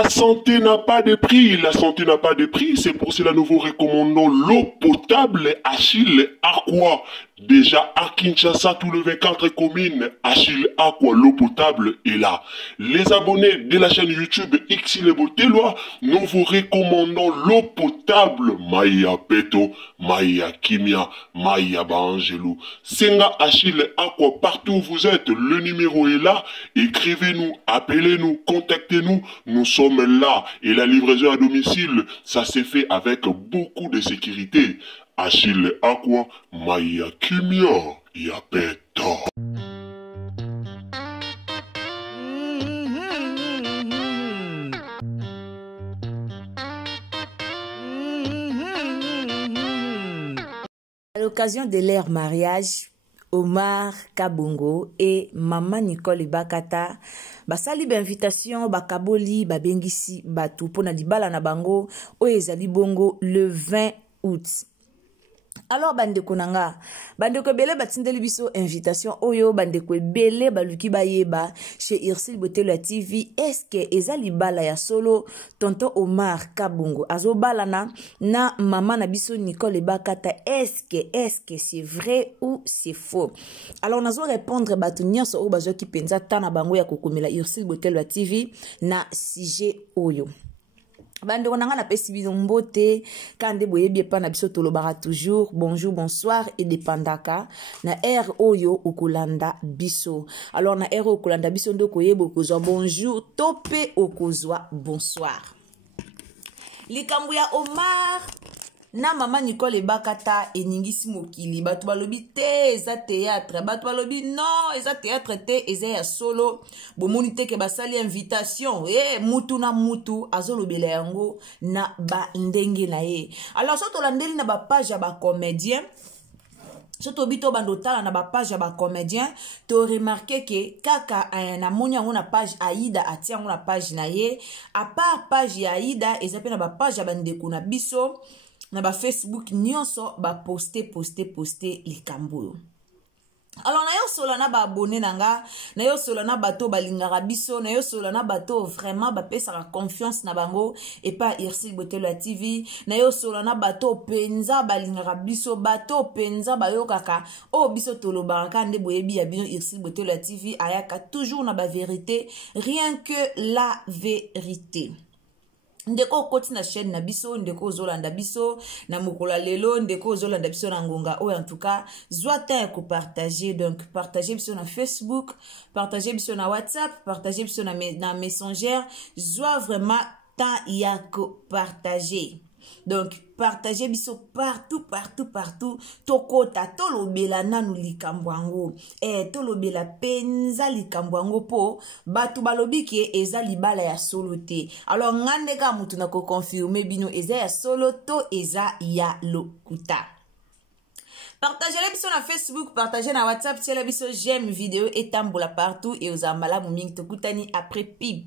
La santé n'a pas de prix, la santé n'a pas de prix, c'est pour cela nous vous recommandons l'eau potable Achille Aqua. Déjà à Kinshasa, tous les 24 communes, Achille Aqua, l'eau potable est là. Les abonnés de la chaîne YouTube Xile Botelwa, nous vous recommandons l'eau potable Maya Peto, Maya Kimia, Maya Bangelou. Senga Achille Aqua, partout où vous êtes, le numéro est là. Écrivez-nous, appelez-nous, contactez-nous, nous sommes là. Et la livraison à domicile, ça s'est fait avec beaucoup de sécurité. Achille Aqua, Maya Kimia, Yapeto. À l'occasion de leur mariage, Omar Kabongo et Maman Nicole Bakata basali invitation bakaboli babengisi batu pona libala na bango oyo ezali bongo le 20 août. Alors bandeko nanga bandeko ebele batindeli biso invitation oyo bandeko ebele baluki bayeba chez Ursule Botelwa TV. Est-ce que eza libala ya solo tonton Omar Kabongo azobalana na maman na biso Nicole Bakata? Est-ce que c'est vrai ou c'est faux? Alors nazo répondre batu nyonso oyo bazoki penza tana bango ya kokomela Ursule Botelwa TV na sujet oyo. Bande on a pesi bino mbote kande boyebi pa na biso tolobara toujours bonjour bonsoir et dépendaka na air oyo okolanda biso. Alors na air okolanda biso ndoko yebo kozwa bonjour tope okozwa bonsoir. Likambu ya Omar na Maman Nicole Bakata eningisi mokili batu balobi te eza théâtre, batu balobi non eza théâtre te eza ya solo bomoni te ke basali invitation mutu na mutu azolobela yango na ba ndenge na ye. Alors soto landeli na ba page ya ba comédien soto bito bandotala na ba page ya ba comédien to remarquer que kaka na moni yango na page Aïda atia yango na page na ye. À part page ya Aïda ezape na ba page ya bandeko na biso na ba Facebook nyonso ba poster likambo. Alors na yo sola na ba abonné nanga, na yo sola na bato balingaka biso, na yo sola na bato vraiment ba pesa confiance na bango et pas Ursule Botelwa TV, na yo sola na bato penza balingaka biso, bato penza bayokaka o biso tolobaka nde boyebi ya bino Ursule Botelwa TV ayaka toujours na ba vérité, rien que la vérité. Ndeko koti na chaîne na biso, ndeko zolanda biso na mokola lelo, ndeko zolanda biso na ngonga o en tout cas zwata ko partager. Donc partager biso na Facebook, partager biso na WhatsApp, partager biso na Messenger, zwa vraiment temps ya ko partager. Donc partagez biso partout tokota tolobela nanu likambo yango tolobela penza likambo yango po batu balobi ke eza libala ya solo te. Alors ngande ka mutu na ko confirmer bino eza ya solo to eza ya lokuta. Partagez biso na Facebook, partagez na WhatsApp, tiela biso j'aime vidéo et tambola partout et aux amala muming tokutani après pib.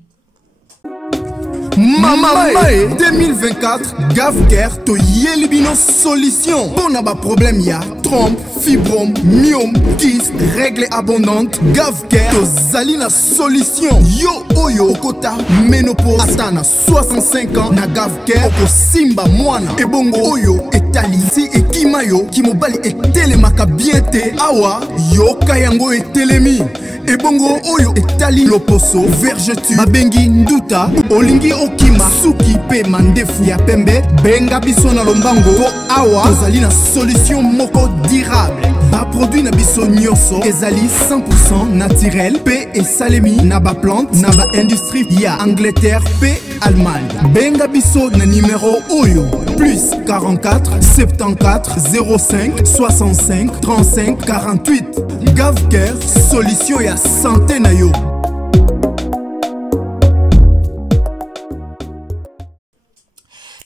Mama 2024 Gavker to yelibino solution. Bon ba problème ya trompe, fibrome, myome, kyste, règle abondante. Gavker to zalina solution. Yo oyo kota ménopause atana 65 ans na Gavker oko simba mwana ebongo oyo etali si ekimayo kimobali etelemaka bien te awa yo kayango etelemi ebongo oyo etali loposo vergeture babengi nduta olingi okima suki pe mandefu ya pembe benga biso na lombango po awa tozali na solution moko durable ba produit na biso nyonso ezali 100% naturel pe esalemi na ba plante na ba industrie ya Angleterre pe Allemagne. Benga biso na numéro oyo plus 44 74 05 65 35 48. Gavker solution ya santé na yo.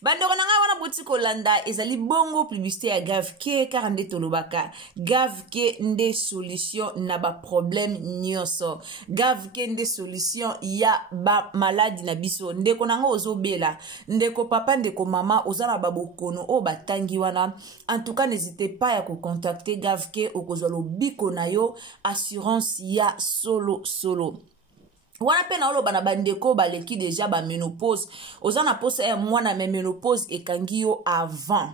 Bandoro nanga wana boti kolanda ezali bongo publicité ya Gavker car nde tolobaka Gavker nde solution na ba problème nyonso. Gavker nde solution ya ba maladie na biso. Ndeko nanga ozobela, ndeko papa ndeko mama ozana ba bokono o batangi wana. En tout cas n'hésitez pas à contacter Gavker okozolo biko na yo assurance ya solo. wana pe na oloba na bandeko baleki déjà ba ménopause oza na posa mwana me ménopause ekangi yo avant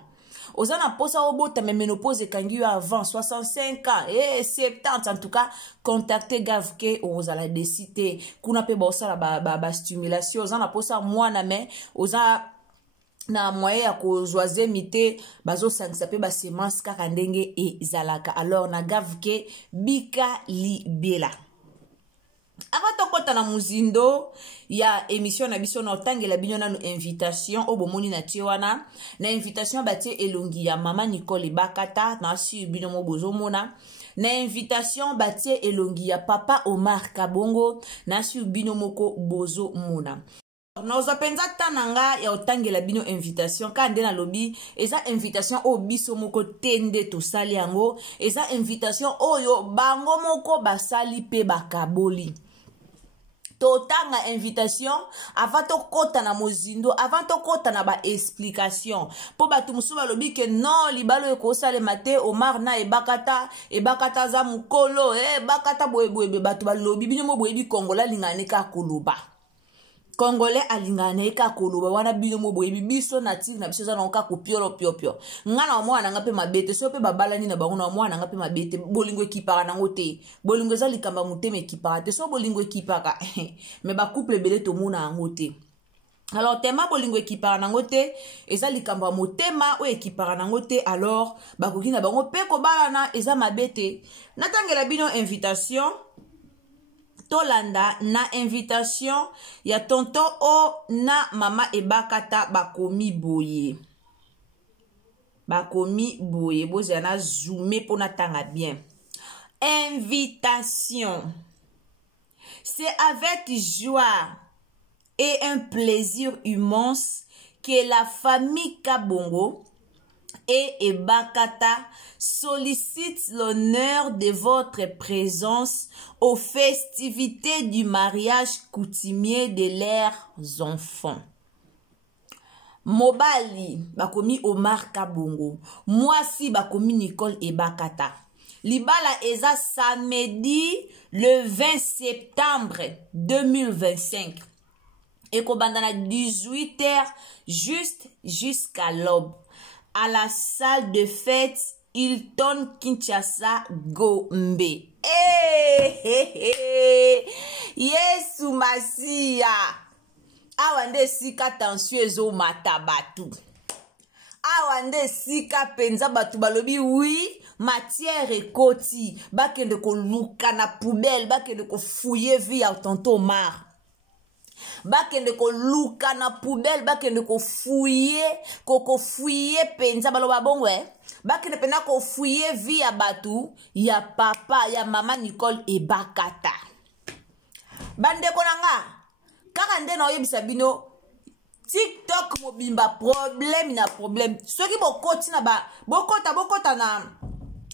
oza na posa obota me ménopause ekangi yo avant 65 ans et 70 en tout cas contacter Gavke ozala décider kuna pe bosala ba stimulation oza na posa mwana me oza na moyen ya kozwaze mite bazosangisa pe basemence kaka ndenge ezalaka alors na Gavke bika libela. Avant tokota na muzindo ya émission na biso na otangela bino na invitation obomoni na wana na invitation batie elongi ya mama Nicole Bakata na si bino mo bozomona na invitation batie elongi ya papa Omar Kabongo na si bino moko bozomona. Na ozapenza tananga ya otangela bino invitation ka nde na lobi eza invitation o biso moko tende to sali yango eza invitation oyo bango moko basali pe bakaboli totanga invitation avant to kota na mozindo avant to kota na ba explication po batu musu balobi ke non libalo eko salema te Omar na ebakata za mukolo bakata boyeboyebe batu balobi bino mo boyebi kongola lingane ka koloba Congolais alingane ka koloba wana bino mo boyebi biso na tig na biso za na ka kopiolo piopio ngana mwana nga pe mabete so pe babalani na bango na mwana nga pe mabete bolingo ekipaka nango te bolingo za likamba muteme ekipaka te so bolingo ekipaka me ba couple belé to mona yango te alors tema bolingo ekipaka nango te eza likamba motema o ekipaka nango te alors bakoki na bango pe ko balana eza mabete natangela bino invitation tolanda na invitation ya tonton o na mama Ebakata bakomi boye boza na zoomé pour natanga bien invitation. C'est avec joie et un plaisir immense que la famille Kabongo et Ebakata sollicite l'honneur de votre présence aux festivités du mariage coutumier de leurs enfants. Mobali bakomi Omar Kabongo, mwasi bakomi Nicole Ebakata. Libala eza samedi le 20 septembre 2025. Et kobandana 18h juste jusqu'à l'aube. À la salle de fête Hilton Kinshasa Gombe. Yesu Masia. Awande sika tension ezo matabatu. Awande sika penza batu balobi oui, matière ekoti. Bakende ko luka na poubelle, bakende ko fouiller via tonton Omar. Bakende ko luka na poubelle, bakende ko fouiller, ko fouiller penza baloba bongwe. Bakende pena ko fouiller via batu ya papa ya mama Nicole Ebakata. Bande konanga kaka nde na oyebisa bino TikTok mobimba problème na problème. Soki bokoti na ba bokota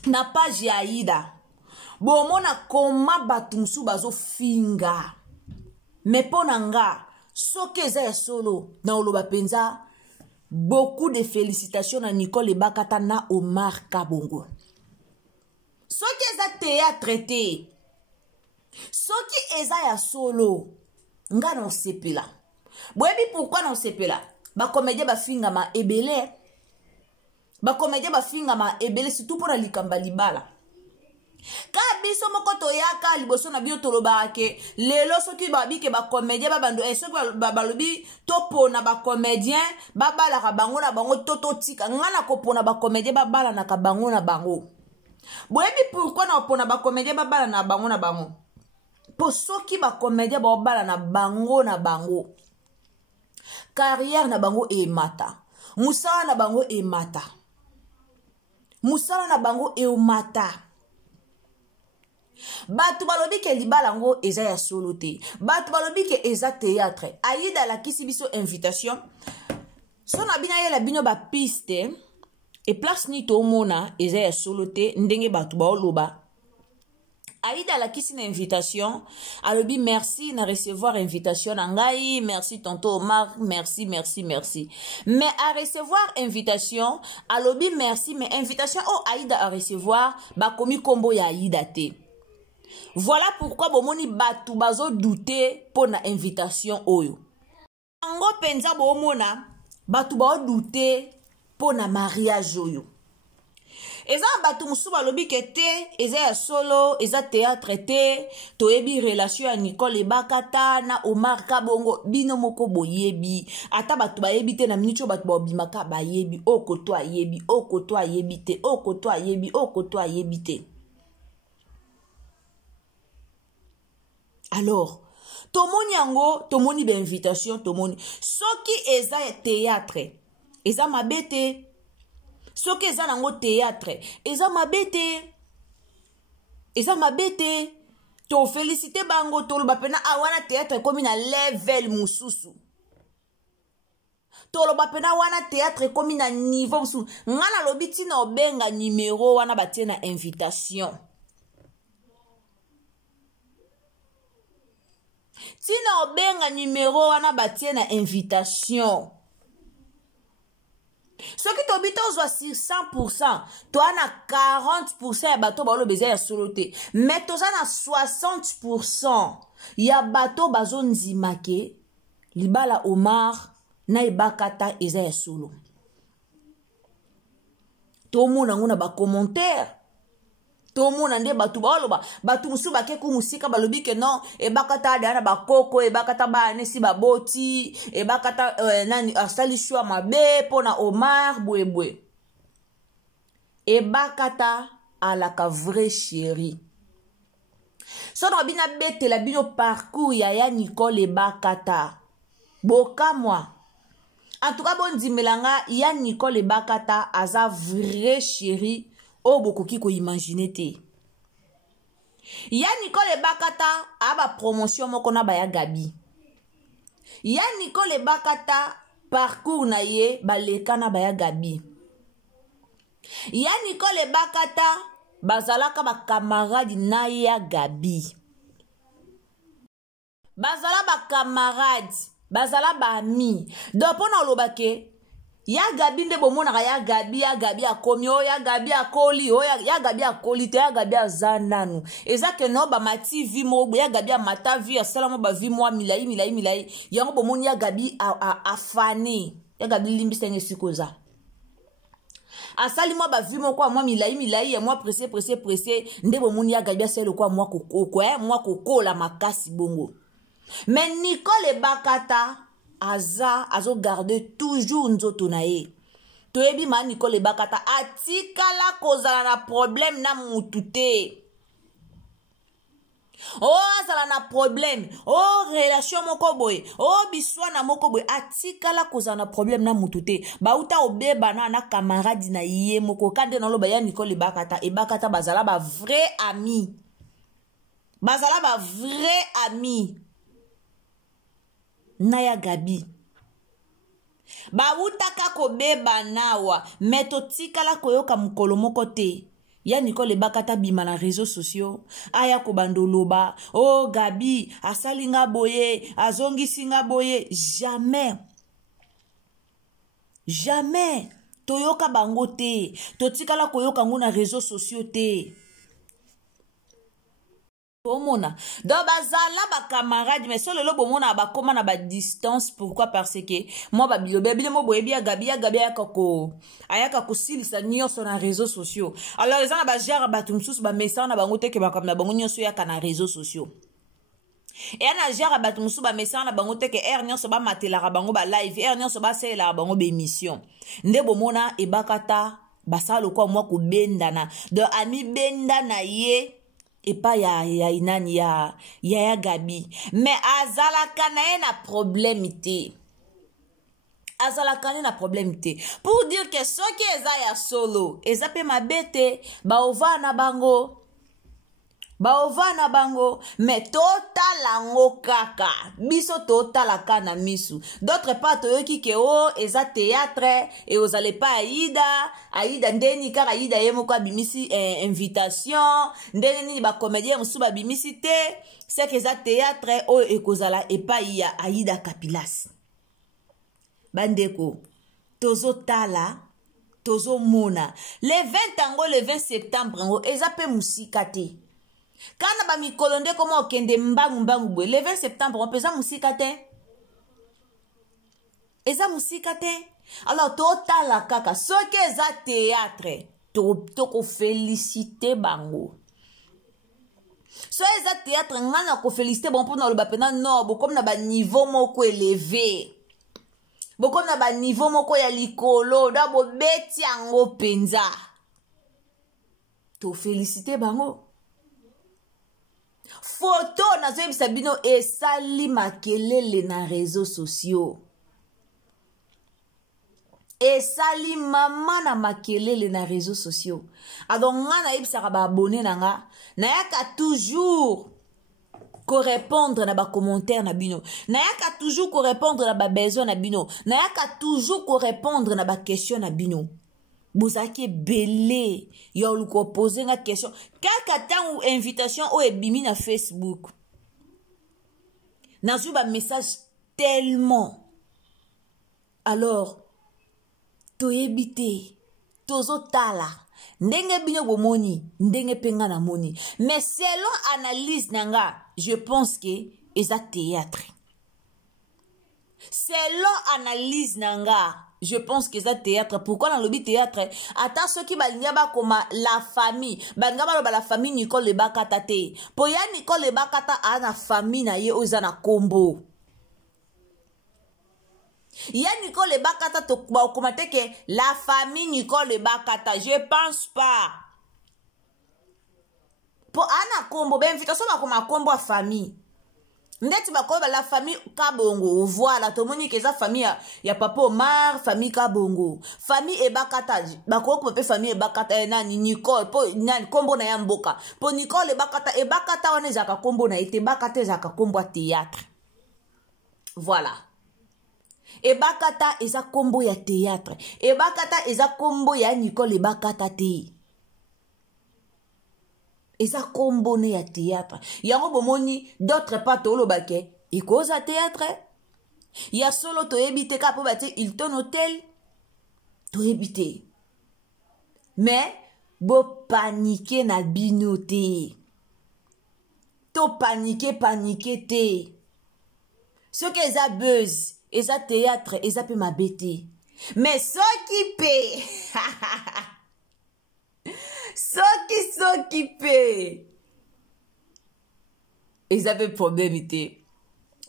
na page ya Aïda. Bomona koma batu musu bazo finga. Mais ponanga soki eza ya solo na oloba penza beaucoup de félicitations à Nicole Ebakata na Omar Kabongo. Soki eza théâtre te. Soki eza ya solo nga non sepela. Boyebi pourquoi non sepela? Ba comédien ba finga ma ebele. Ba comédien ba finga ma ebele surtout pour la likamba libala. Ka biso moko toyaka liboso na bio toloba ke lelo soki babi ke ba comédien ba bando soki ba balobi topo na ba comédien ba bala ka bango na bango toto tika ngana ko pona ba comédien ba bala na ka bango na bango. Boyebi pourquoi na pona ba comédien ba bala na bango na bango? Po soki ba comédien ba bala na bango na bango. Carrière na bango e mata. Musala na bango e mata. Musala na bango e mata. Batu balobi ke libala ngo eza ya solo te. Batu balobi ke eza théâtre. Aïda la kisi biso invitation. Sona bina yela bino ba piste. E place ni to mona eza ya solo te. Ndenge batu ba oloba. Aïda la kisi na invitation. Alobi merci na recevoir invitation nangai. Merci tonton Omar. Merci. Mais à recevoir invitation. Alobi merci. Mais invitation oh Aïda à recevoir. Ba komi kombo ya Aïda te. Voilà pourquoi bomoni batu bazo douter pour na invitation oyo. Ango penza bomona batu bao douter pour na mariage oyo. Eza batu musuba lobi kete, eza ya solo, eza théâtre te, toyebi relation ya Nicole Bakata na Omar Kabongo, bino moko boyebi. Ata batu bayebi te na minute batu baobimaka bayebi, okoto ayebi, okoto ayebi te, okoto ayebi, okoto ayebi te. Alors, tomoni yango, tomoni ba invitation, tomoni. Soki eza ya théâtre, eza mabete. Soki eza nango théâtre, eza mabete. Eza mabete. To félicité bango, to loba pena awana théâtre komi na level mususu. To loba pena wana théâtre komi na niveau mususu. Ngana lobi tina obenga numéro wana batie na invitation. Tina obenga numéro wana batie na invitation. Ce qui t'obite aux sur 100%, toi na 40% ya bateau ba lo besoin ya soloté. Mais toi na 60% ya bateau bazo nzimake libala Omar na Ibakata eza ya solo. To mona ngona ba commentaire. To mona nde batu ba oloba batu musu ba ke ku musika balobi ke non Ebakata dana ba koko Ebakata ba nesi ba boti Ebakata nani asali shwa mabe pona Omar bwebwe. Ebakata alaka vrai chéri. So no bina bete la bino parcours ya Nicole Ebakata. Boka moi. En tout cas bon dimelanga ya Nicole Ebakata aza vrai chéri. Oh, beaucoup qui ko imaginer te. Ya Nicole Ebakata aba promotion moko na baya Gabi. Ya Nicole Ebakata parcours na ye baleka na baya Gabi. Ya Nicole Ebakata bazalaka ba camarade na ya Gabi. Bazala ba camarade, bazala ba ami. Donc pona lobake ya Gabi nde bomona ya Gabi akomi o ya Gabi akoli o ya Gabi akoli te ya Gabi azananu eza ke no ba mati vi mo ya Gabi mata vi asala mo ba vi mo milai yango bomoni ya Gabi afani ya Gabi limbisa ngesikoza asali mo ba vi mo kwa mo milai ya mo pressé nde bomoni ya Gabi asala kwa mo kokoko mo kokola makasi bongo. Mais Nicole Ebakata azo garder toujours nzoto na ye. Toyebi ma Nicole Ebakata atikala kozala na problème na mutute. Oh azala na problème. Oh relation moko boy. Oh biswa na moko boy atikala kozala na problème na mutute. Ba uta obeba na camarade na ye moko kande na loba ya Nicole Ebakata. Ebakata bazala ba vrai ami. Bazala ba vrai ami. Naya Gabi bautaka kobeba nawa meto tikala koyoka mukolo moko te ya Nicole Ebakata bima na réseaux sociaux aya ko bandoloba oh Gabi asalinga boye azongisinga boye jamais toyoka bango te totikala koyoka ngo na réseaux sociaux te. Omona do bazala ba camarade mais solo lo bomona ba koma na ba distance. Pourquoi? Parce que moi ba bilobe mo boyebi ya Gabi ayaka ko silisa nyonso na réseaux sociaux. Alors les ana ba gère ba tumsus ba message na bango te ke ba comme na bango nyonso ya kana réseaux sociaux. Et ana gère ba tumsus ba message na bango te ke nyonso ba matela ka bango ba live nyonso ba sela bango be émission. Nde bomona Ebakata basalo kwa moi ko bendana de ami benda na ye et pas ya inani ya Gabi. Mais azalaka na ye na problème te. Azalaka na problème te. Pour dire que ceux qui eza ya solo, eza pe mabete, ba ova na bango. Mais total ango kaka. Biso total akana misu. D'autre part, toyoki ke o, eza théâtre, et os allez pas Aïda ndeni kaka Aïda yemo kwa bimisi invitation, ndeni ba comédien musu ba bimisi te, c'est que eza théâtre, o ekozala et pas ya Aïda Kapilas. Bandeko, tozo tala, tozo mona. Le 20 ango, le 20 septembre ango, eza pe musika te. Kana ba mikolo nde koma okende mbangu boye le 20 septembre opeza musika te. Eza musika te. Alors totala kaka soki eza théâtre toko féliciter bango. So eza théâtre ngana ko féliciter bon pour na loba pena non bokom na ba niveau moko élevé. Bokom na ba niveau moko ya likolo da bo beti yango penza. To féliciter bango. Photo na zo yebisa bino esali makelele na réseaux sociaux. Esali mama na makelele na réseaux sociaux. Alors nga na yebisa ba abonné na nga na yaka toujours ko répondre na ba commentaire na bino. Na yaka toujours ko répondre na ba besoin na bino. Na yaka toujours ko répondre na ba question na bino. Bozaki belé yo luko poser nga question kaka tan ou invitation o ebimi na Facebook na ba message tellement alors to ebité tozo tala ndenge bino bomoni ndenge penga na moni mais selon analyse nanga je pense que eza théâtre selon analyse nanga je pense que c'est théâtre. Pourquoi dans le théâtre? Attends ceux qui balinga ba comme la famille. Balinga ba la famille Nicole Lebakata te. Pour ya Nicole Lebakata a na famille na ye ozana combo. Ya Nicole Lebakata to ba commenter que la famille Nicole Lebakata. Je pense pas. Pour ana combo ben invitation ba comme combo à famille. Ndeti bakoba la famille Kabongo voilà to moni que za famille ya papa Omar famille Kabongo famille Ebakata bako ko pe famille Ebakata nani Nicole po nani kombo na ya mboka po Nicole Ebakata wana zaka kombo na ete Bakata zaka kombo théâtre voilà Ebakata eza kombo ya théâtre Ebakata eza kombo ya Nicole Ebakata te eza kombo ne ya théâtre. Yango bomoni d'autres pas to lobake. I cause à théâtre. Ya solo to ebite ka po bati Hilton Hotel. To ebite. Mais bo paniquer na binoté. To paniquer te. Ce que eza buzz, eza théâtre, eza pe ma bête. Mais ce qui paie s'occuper. Ils avaient problème.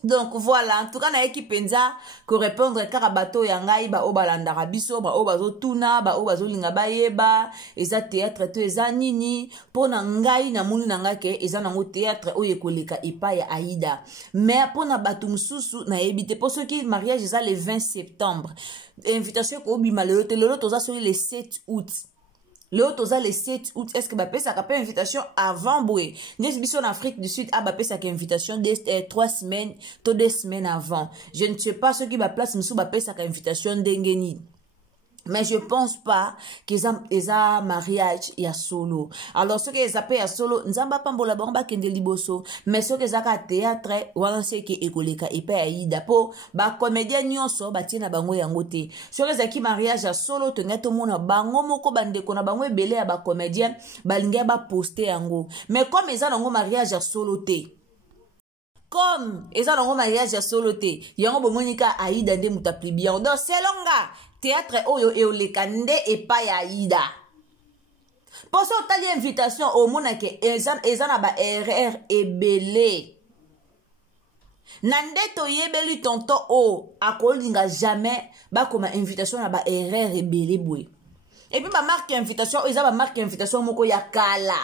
Donc voilà, en tout cas, na équipe penza ko répondre karabato ya ngai ba obalanda rabiso ba obazo tuna ba obazo linga ba yeba eza théâtre to eza nini pona ngai na muni na ngake eza nango théâtre oye koleka epa ya Aïda mais pona batu mususu na ebite pour ceux qui mariage eza le 20 septembre invitation ko bima le toza sur le 7 août. L'autre osa le 7 août, est-ce que Bappé ça a une invitation avant boué? N'est-ce en Afrique du Sud, à Bappé ça a une invitation 3 semaines, 2 semaines avant. Je ne sais pas ce qui va place, mais sous Bappé ça a une invitation d'Engeni. Mais je pense pas qu'ils ont un mariage ya solo. Alors ce qu'ils appellent ya solo, nzamba pambola bamba kende liboso. Mais ce qu'ils appellent théâtre, wana se ke ekoleka epa Aïda po ba comédien nyonso ba tina bango yango te. Ce qu'ils appellent mariage ya solo to ngeto mona bango moko bandeko na bango ebele ya ba comédien balinga ba poster yango. Mais comme ils ont un mariage ya solo te. Comme ils ont un mariage ya solo te, yango bomonika Aïda nde mutapli bien. Donc c'est longa théâtre oyo eoleka nde epa ya Aïda. Pour ça tali invitation au mona ke ezana ba erreur ebele. Nande to yebeli tonto o akolinga jamais ba comme invitation na ba erreur ebele boué. Et puis ba marque invitation, eza ba marque invitation moko ya kala.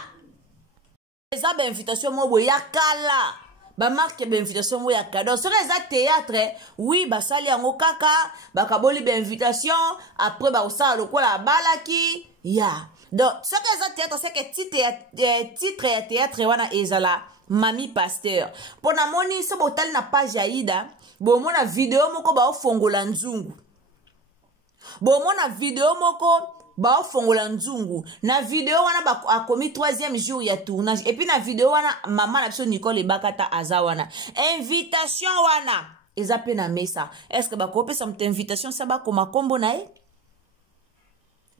Eza ba invitation moko ya kala. Ba marque ba invitation mo ya cadeau sur les théâtre oui ba sali yango kaka ba kaboli ba invitation après ba osala lokola balaki ya donc ce que les théâtre c'est que titre ya théâtre wana ezala Mami Pasteur pona moni so botali na page Aïda bo mona vidéo moko ba ofongola nzungu bo mona vidéo moko ba ofongola nzungu na vidéo wana ba akomi 3e jour ya tournage et puis na vidéo wana maman na biso Nicole Ebakata aza wana invitation wana eza pe na mesa est-ce que ba kopesa mta invitation ça ba koma kombo na e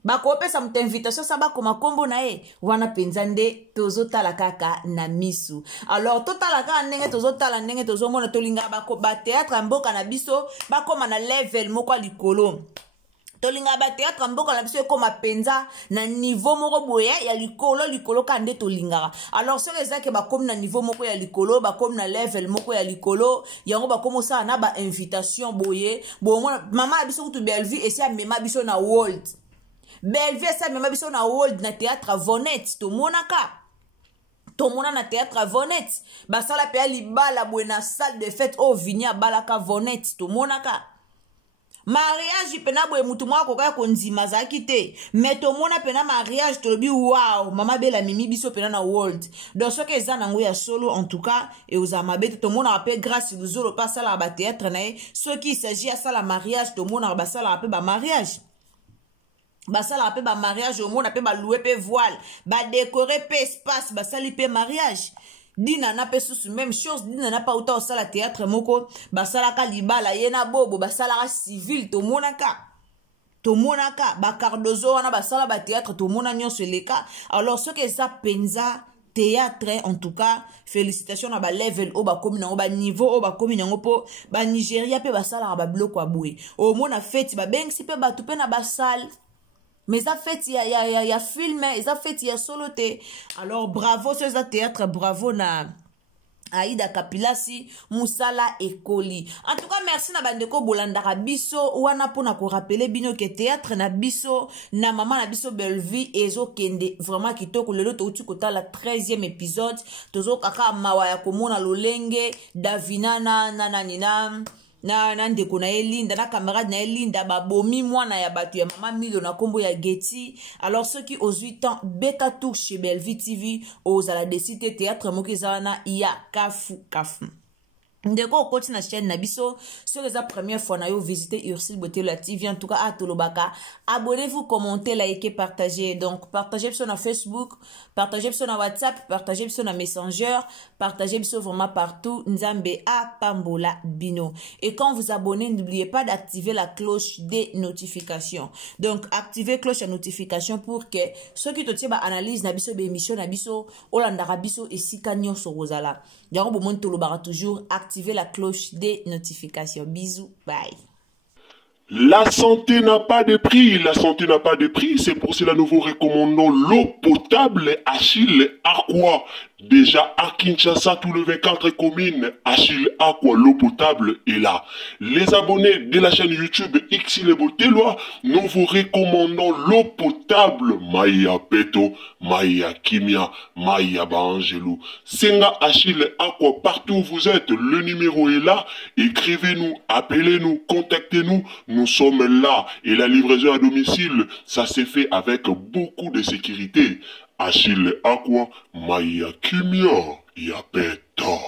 bakopesa mutu invitation sa bakoma kombo na ye wana penza nde tozotala kaka na misu. Alors totala kaka ndenge tozotala ndenge tozomona tolinga bateatre mboka na biso bakoma na level moko ya likolo. Tolinga bateatre mboka na biso ekoma penza na niveau moko boye ya likolo ka nde tolingaka. Alors soki ezake bakomi na niveau moko ya likolo bakomi na level moko ya likolo yango bakomi osala na ba invitation boye bomona mama biso kutu Bellevue esi amema biso na world. Bellevue esi amema biso na world na théâtre Vonette tomonaka. Tomona na théâtre Vonette basala pe libala boye na salle de fête o vinya balaka Vonette tomonaka. Mariage pena boye mutu mwa koka konzima zaki te mais tomona pena mariage tolobi wow mama bela mimi biso pena na world. Donc soki eza nango ya solo en tout cas et aux amabete tomona pe grâce luzolo pa sala ba théâtre na ye soki il s'agit à sala mariage tomona ba sala pe ba mariage. Basala pe ba mariage au monde pe ba louer pe voile ba décorer pe espace basali pe mariage. Dina na pe sous même chose dina na pa autant sala théâtre moko basala ka libala yena bobo basala ka civil to monaka ba cardozo wana basala ba théâtre to mona nyonso leka. Alors ce que ça penza théâtre en tout cas félicitations na ba level o ba komi na ba niveau o ba komi na po ba Nigeria pe basala ba bloc aboué au mona fête ba bengsi pe ba tupe na ba salle. Mais ça fait il y a film et ça fait il y a solo te. Alors bravo sur ce théâtre, bravo na Aïda Kapilasi Musala Ekoli. En tout cas merci na bandeko bolandaka biso wana pona ko rappeler bino ke théâtre na biso na maman na biso Bellevue ezo kende vraiment kitoko lelo to uti kota la 13e épisode tozo kaka mawa ya komona lolenge Davina na nina na ndeko na Elinda na camarade na Elinda babomi mwana ya batu ya mama Milo na kombo ya Getty. Alors ceux qui aux 8 ans beta tour chez Bellevue TV aux à la décité théâtre mokizana ya kafu. Ndeko okoti na chaîne na biso sur la première fois na yo visiter Ursule Beauté la TV en tout cas à Tolobaka abonnez-vous commentez likez partagez donc partagez sur na Facebook partagez sur na WhatsApp partagez sur na Messenger partagez sur vraiment partout Nzambe a pambola bino et quand vous abonnez n'oubliez pas d'activer la cloche des notifications donc activez cloche de notification pour que ceux qui te tiennent ba analyse na biso be émission na biso olandara biso et sikanyo so rozala donc bon monde Tolobaka toujours activez la cloche des notifications. Bisous, bye. La santé n'a pas de prix, la santé n'a pas de prix, c'est pour cela nous vous recommandons l'eau potable Achille Aqua. Déjà à Kinshasa, tout le 24 communes, Achille Aqua, l'eau potable est là. Les abonnés de la chaîne YouTube Xile Botelwa, nous vous recommandons l'eau potable Maya Peto, Maya Kimia, Maya Bangelou. Senga Achille Aqua, partout où vous êtes, le numéro est là. Écrivez-nous, appelez-nous, contactez-nous. Nous sommes là et la livraison à domicile, ça s'est fait avec beaucoup de sécurité. Achille Aqua, Maya Kimia, Yapeto.